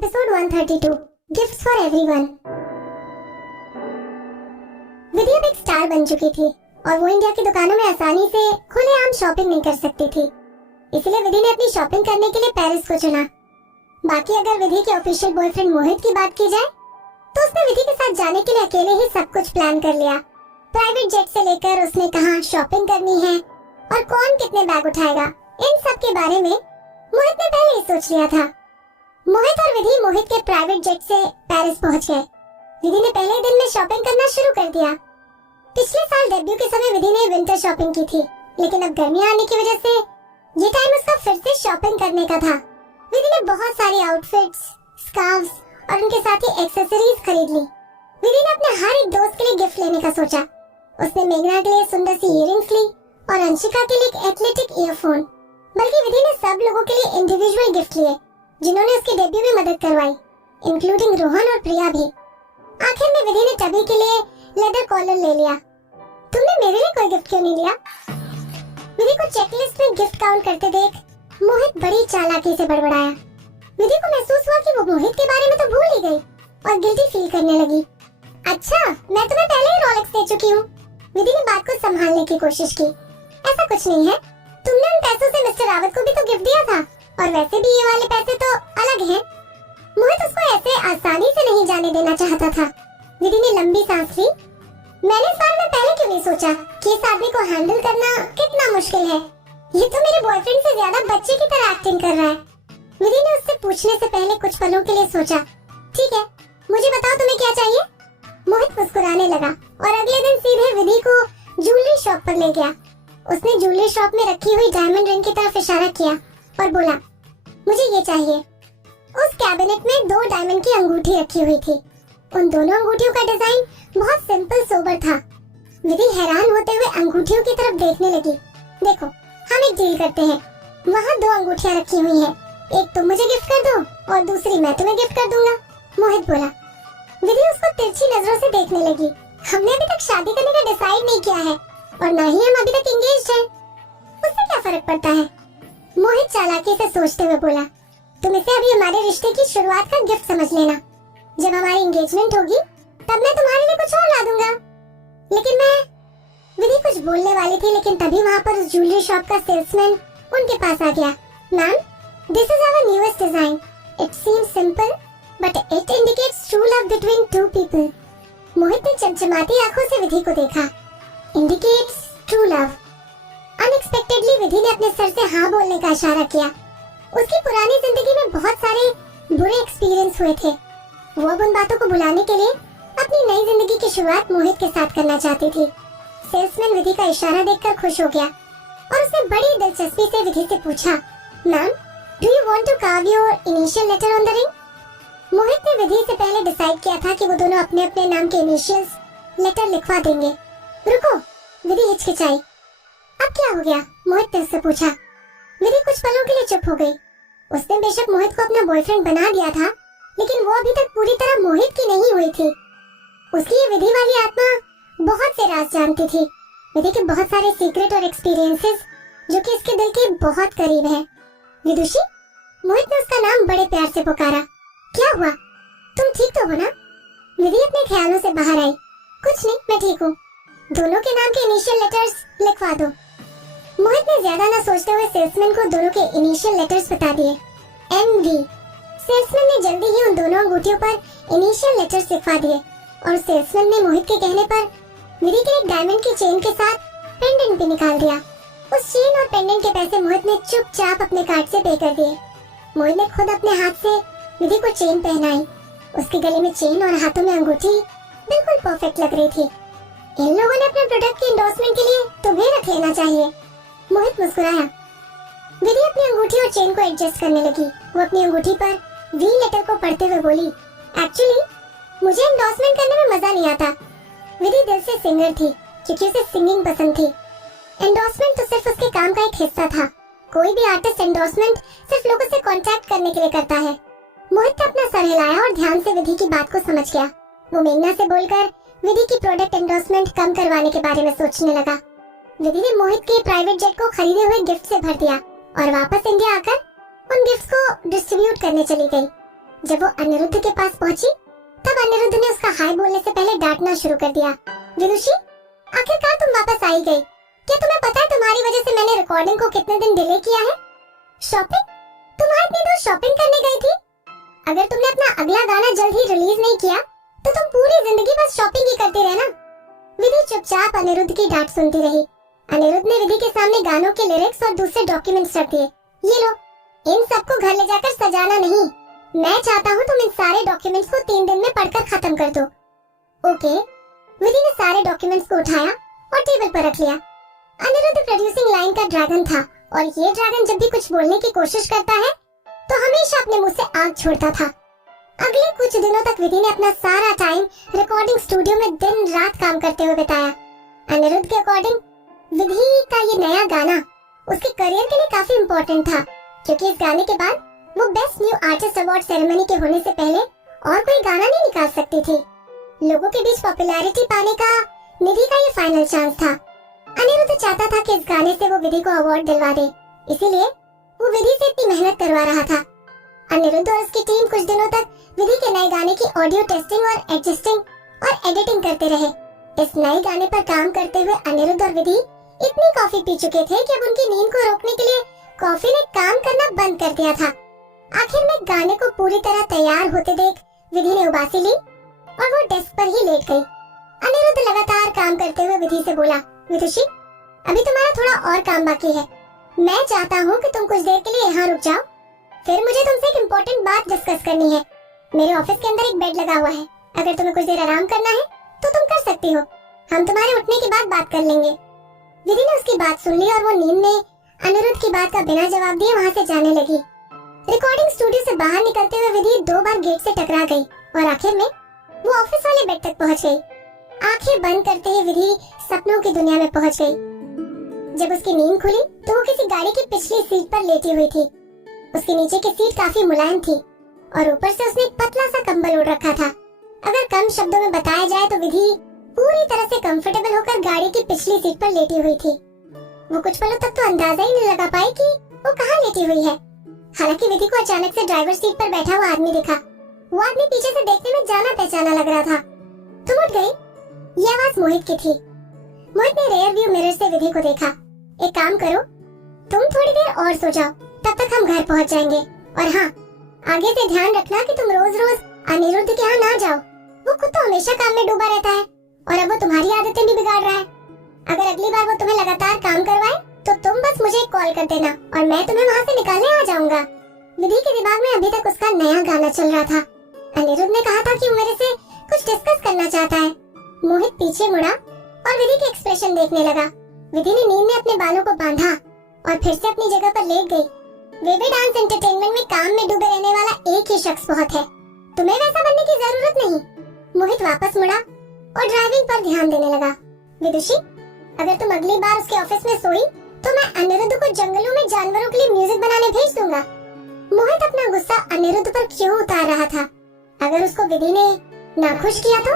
Episode 132 gifts for everyone. Vidhi अब एक star बन चुकी थी और वो इंडिया की दुकानों में आसानी से खुलेआम शॉपिंग नहीं कर सकती थी, इसलिए विधि ने अपनी शॉपिंग करने के लिए पेरिस को चुना। बाकी अगर विधि के ऑफिशियल बॉयफ्रेंड मोहित की बात की जाए तो उसने विधि के साथ जाने के लिए अकेले ही सब कुछ प्लान कर लिया। प्राइवेट जेट से लेकर उसने कहाँ शॉपिंग करनी है और कौन कितने बैग उठाएगा, इन सब के बारे में मोहित ने पहले ही सोच लिया था। मोहित और विधि मोहित के प्राइवेट जेट से पेरिस पहुंच गए। विधि ने पहले दिन में शॉपिंग करना शुरू कर दिया। पिछले साल डेब्यू के समय विधि ने विंटर शॉपिंग की थी, लेकिन अब गर्मियां आने की वजह से ये टाइम उसका फिर से शॉपिंग करने का था। विधि ने बहुत सारी आउटफिट्स, स्कार्फ्स और उनके साथ ही एक्सेसरीज खरीद ली। विधि ने अपने हर एक दोस्त के लिए गिफ्ट लेने का सोचा। उसने मेघना के लिए सुंदर सी इयररिंग्स ली और अंशिका के लिए एक एथलेटिक ईयरफोन। बल्कि विधि ने सब लोगों के लिए इंडिविजुअल गिफ्ट लिए जिन्होंने उसके डेब्यू में मदद करवाई, इंक्लूडिंग रोहन और प्रिया भी। आखिर में विधि ने टबी के लिए लेदर कॉलर ले लिया। तुमने मेरे लिए कोई गिफ्ट क्यों नहीं लिया? विधि को चेकलिस्ट में गिफ्ट काउंट करते देख मोहित बड़ी चालाकी से बड़बड़ाया। विधि को महसूस हुआ कि वो मोहित के बारे में तो भूल ही गई और गिल्टी फील करने लगी। अच्छा, मैं तुम्हें पहले ही रोलेक्स दे चुकी हूँ। विधि ने बात को संभालने की कोशिश की। ऐसा कुछ नहीं है, तुमने उन पैसों से मिस्टर रावत को भी तो गिफ्ट दिया था और वैसे भी ये वाले पैसे तो अलग हैं। मोहित उसको ऐसे आसानी से नहीं जाने देना चाहता था। विधि ने लंबी सांस ली। मैंने इस बारे में पहले क्यों नहीं सोचा कि इस आदमी को हैंडल करना कितना मुश्किल है। ये तो मेरे बॉयफ्रेंड से ज्यादा बच्चे की तरह एक्टिंग कर रहा है। विधि ने उससे पूछने से पहले कुछ पलों के लिए सोचा। ठीक है, मुझे बताओ तुम्हें क्या चाहिए? मोहित मुस्कुराने लगा और अगले दिन सीधे विधि को ज्वेलरी शॉप पर ले गया। उसने ज्वेलरी शॉप में रखी हुई डायमंड रिंग की तरफ इशारा किया और बोला, मुझे ये चाहिए। उस कैबिनेट में 2 डायमंड की अंगूठी रखी हुई थी। उन दोनों अंगूठियों का डिजाइन बहुत सिंपल सोबर था। विधि हैरान होते हुए अंगूठियों की तरफ देखने लगी। देखो, हम एक डील करते हैं। वहाँ 2 अंगूठियाँ रखी हुई हैं। एक तुम मुझे गिफ्ट कर दो और दूसरी मैं तुम्हें गिफ्ट कर दूंगा। मोहित बोला। विधि उसको तिरछी नजरों से देखने लगी। हमने अभी तक शादी करने का डिसाइड नहीं किया है और ना ही हम अभी तक एंगेज्ड हैं। उससे क्या फर्क पड़ता है? मोहित चालाकी से सोचते हुए बोला, तुम इसे अभी हमारे रिश्ते की शुरुआत का गिफ्ट समझ लेना। जब हमारी एंगेजमेंट होगी तब मैं तुम्हारे लिए कुछ और ला दूंगा। लेकिन मैं विधि कुछ बोलने वाली थी, लेकिन तभी वहाँ पर उस ज्वेलरी शॉप का सेल्समैन उनके पास आ गया। Ma'am, this is our newest design. It seems simple but it indicates true love between 2 people. Mohit ने चमचमाती आंखों से विधि को देखा। Indicates true love. Unexpectedly Vidhi ने अपने सर से हाँ बोलने का इशारा किया। उसकी पुरानी जिंदगी में बहुत सारे बुरे एक्सपीरियंस हुए थे। वो अब उन बातों को भुलाने के लिए अपनी नई जिंदगी की शुरुआत मोहित के साथ करना चाहती थी। सेल्समैन विधि का इशारा देखकर खुश हो गया और उसने बड़ी दिलचस्पी से विधि से पूछा, ma'am, do you want to carve your initial letter on the ring? Mohit ने विधि से पहले डिसाइड किया था कि वो दोनों अपने अपने नाम के इनिशियल्स लेटर लिखवा देंगे। रुको, विधि हिचकिचाई। अब क्या हो गया? मोहित ने उससे पूछा। विधि कुछ पलों के लिए चुप हो गई। उसने बेशक मोहित को अपना बॉयफ्रेंड बना दिया था, लेकिन वो अभी तक पूरी तरह मोहित की नहीं हुई थी। उसकी ये विधि वाली आत्मा बहुत से राज जानती थी। विधि के बहुत सारे सीक्रेट और एक्सपीरियंसेस जो कि इसके दिल के बहुत करीब है। विदुषी, मोहित ने उसका नाम बड़े प्यार से पुकारा। क्या हुआ? तुम ठीक तो हो ना? विधि अपने ख्यालों से बाहर आई। कुछ नहीं, मैं ठीक हूँ। दोनों के नाम के इनिशियल लेटर्स लिखवा दो। मोहित ने ज्यादा न सोचते हुए सेल्समैन को दोनों के इनिशियल लेटर्स बता दिए। MV। सेल्समैन ने जल्दी ही उन दोनों अंगूठियों पर इनिशियल लेटर्स लिखवा दिए और सेल्समैन ने मोहित के कहने पर विधि के लिए डायमंड की चेन के साथ पेंडेंट भी निकाल दिया। उस चेन और पेंडेंट के पैसे मोहित ने चुपचाप अपने कार्ड से पे कर दिए। मोहित ने खुद अपने हाथ से विधि को चेन पहनाई। उसके गले में चेन और हाथों में अंगूठी बिल्कुल परफेक्ट लग रही थी। इन लोगों ने अपने प्रोडक्ट की एंडोर्समेंट के लिए तुम्हें रख लेना चाहिए। मोहित मुस्कुराया। विधि अपनी अंगूठी और चेन को एडजस्ट करने लगी। वो अपनी अंगूठी पर V लेटर को पढ़ते हुए बोली, एक्चुअली मुझे एंडोर्समेंट करने में मजा नहीं आता। विधि दिल से सिंगर थी क्योंकि उसे सिंगिंग पसंद थी। एंडोर्समेंट तो सिर्फ उसके काम का एक हिस्सा था। कोई भी आर्टिस्ट एंडोर्समेंट सिर्फ लोगों से कॉन्टैक्ट करने के लिए करता है। मोहित ने अपना सर हिलाया और ध्यान से विधि की बात को समझ गया। वो मेघना से बोलकर विधि की प्रोडक्ट एंडोर्समेंट कम करवाने के बारे में सोचने लगा। विधि ने मोहित के प्राइवेट जेट को खरीदे हुए गिफ्ट से भर दिया और वापस इंडिया आकर उन गिफ्ट्स को डिस्ट्रीब्यूट करने चली गई। जब वो अनिरुद्ध के पास पहुंची, तब अनिरुद्ध ने उसका हाय बोलने से पहले डांटना शुरू कर दिया। विदुषी, आखिरकार तुम वापस आई गई। क्या तुम्हें पता है तुम्हारी वजह से मैंने रिकॉर्डिंग को कितने दिन डिले किया है? शॉपिंग? तुम वहाँ इतनी दूर शॉपिंग करने गई थी? अगर तुमने अपना अगला गाना जल्द ही रिलीज नहीं किया तो तुम पूरी जिंदगी बस शॉपिंग ही करती रहना। विधि चुपचाप अनिरुद्ध की डांट सुनती रही। अनिरुद्ध ने विधि के सामने गानों के लिरिक्स और दूसरे डॉक्यूमेंट्स रख दिए। ये लो, इन सबको घर ले जाकर सजाना नहीं। मैं चाहता हूँ तुम इन सारे डॉक्यूमेंट्स को 3 दिन में पढ़कर खत्म कर दो। ओके। विधि ने सारे डॉक्यूमेंट्स को उठाया और टेबल पर रख लिया। अनिरुद्ध प्रोड्यूसिंग लाइन का ड्रैगन था और ये ड्रैगन जब भी कुछ बोलने की कोशिश करता है तो हमेशा अपने मुंह से आग छोड़ता था। अगले कुछ दिनों तक विधि ने अपना सारा टाइम रिकॉर्डिंग स्टूडियो में दिन रात काम करते हुए बिताया। अनिरुद्ध के अकॉर्डिंग विधि का ये नया गाना उसके करियर के लिए काफी इम्पोर्टेंट था, क्योंकि इस गाने के बाद वो best new artist award ceremony के होने से पहले और कोई गाना नहीं निकाल सकती थी। लोगों के बीच पॉपुलैरिटी पाने का निधि का ये फाइनल चांस था। अनिरुद्ध चाहता था कि इस गाने से वो विधि को अवार्ड दिलवा दे, इसीलिए वो विधि से इतनी मेहनत करवा रहा था। अनिरुद्ध और उसकी टीम कुछ दिनों तक विधि के नए गाने की ऑडियो टेस्टिंग और एडजस्टिंग और एडिटिंग करते रहे। इस नए गाने पर काम करते हुए अनिरुद्ध और विधि इतनी कॉफी पी चुके थे कि अब उनकी नींद को रोकने के लिए कॉफी ने काम करना बंद कर दिया था। आखिर में गाने को पूरी तरह तैयार होते देख विधि ने उबासी ली और वो डेस्क पर ही लेट गई। अनिरुद्ध लगातार काम करते हुए विधि से बोला, विदुषी, अभी तुम्हारा थोड़ा और काम बाकी है। मैं चाहता हूँ कि तुम कुछ देर के लिए यहाँ रुक जाओ, फिर मुझे तुमसे एक इम्पोर्टेंट बात डिस्कस करनी है। मेरे ऑफिस के अंदर एक बेड लगा हुआ है, अगर तुम्हें कुछ देर आराम करना है तो तुम कर सकती हो। हम तुम्हारे उठने के बाद बात कर लेंगे। विधि ने उसकी बात सुन ली और वो नींद में अनिरुद्ध की बात का बिना जवाब दिए वहाँ से जाने लगी। रिकॉर्डिंग स्टूडियो से बाहर निकलते हुए विधि 2 बार गेट से टकरा गई और आखिर में वो ऑफिस वाले बेड तक पहुँच गई। आंखें बंद करते हुए विधि सपनों की दुनिया में पहुँच गई। जब उसकी नींद खुली तो वो किसी गाड़ी की पिछली सीट पर लेटी हुई थी। उसके नीचे की सीट काफी मुलायम थी और ऊपर से उसने एक पतला सा कंबल ओढ़ रखा था। अगर कम शब्दों में बताया जाए तो विधि पूरी तरह से कंफर्टेबल होकर गाड़ी की पिछली सीट पर लेटी हुई थी। वो कुछ पलों तक तो अंदाजा ही नहीं लगा पाई कि वो कहाँ लेटी हुई है। हालांकि विधि को अचानक से ड्राइवर सीट पर बैठा हुआ आदमी दिखा। वो आदमी पीछे से देखने में जाना पहचाना लग रहा था। तुम उठ गई? ये आवाज मोहित की थी। मोहित ने रेयर व्यू मिरर से विधि को देखा। एक काम करो, तुम थोड़ी देर और सो जाओ, तब तक हम घर पहुंच जाएंगे। और हाँ, आगे से ध्यान रखना कि तुम रोज रोज अनिरुद्ध के यहाँ ना जाओ। वो खुद तो हमेशा काम में डूबा रहता है और अब वो तुम्हारी आदतें भी बिगाड़ रहा है। अगर अगली बार वो तुम्हें लगातार काम करवाए तो तुम बस मुझे कॉल कर देना और मैं तुम्हें वहाँ से निकालने आ जाऊंगा। विधि के दिमाग में अभी तक उसका नया गाना चल रहा था। अनिरुद्ध ने कहा था कि वो मेरे से कुछ डिस्कस करना चाहता है। मोहित पीछे मुड़ा और विधि के एक्सप्रेशन देखने लगा। विधि ने नींद में अपने बालों को बांधा और फिर से अपनी जगह पर लेट गई। बेबी डांस एंटरटेनमेंट में काम में डूबे रहने वाला एक ही शख्स बहुत है, तुम्हें वैसा बनने की जरूरत नहीं। मोहित वापस मुड़ा और ड्राइविंग पर ध्यान देने लगा। विदुषी, अगर तुम अगली बार उसके ऑफिस में सोई तो मैं अनिरुद्ध को जंगलों में जानवरों के लिए म्यूजिक बनाने भेज दूंगा। मोहित अपना गुस्सा अनिरुद्ध पर क्यों उतार रहा था? अगर उसको विधि ने नाखुश किया तो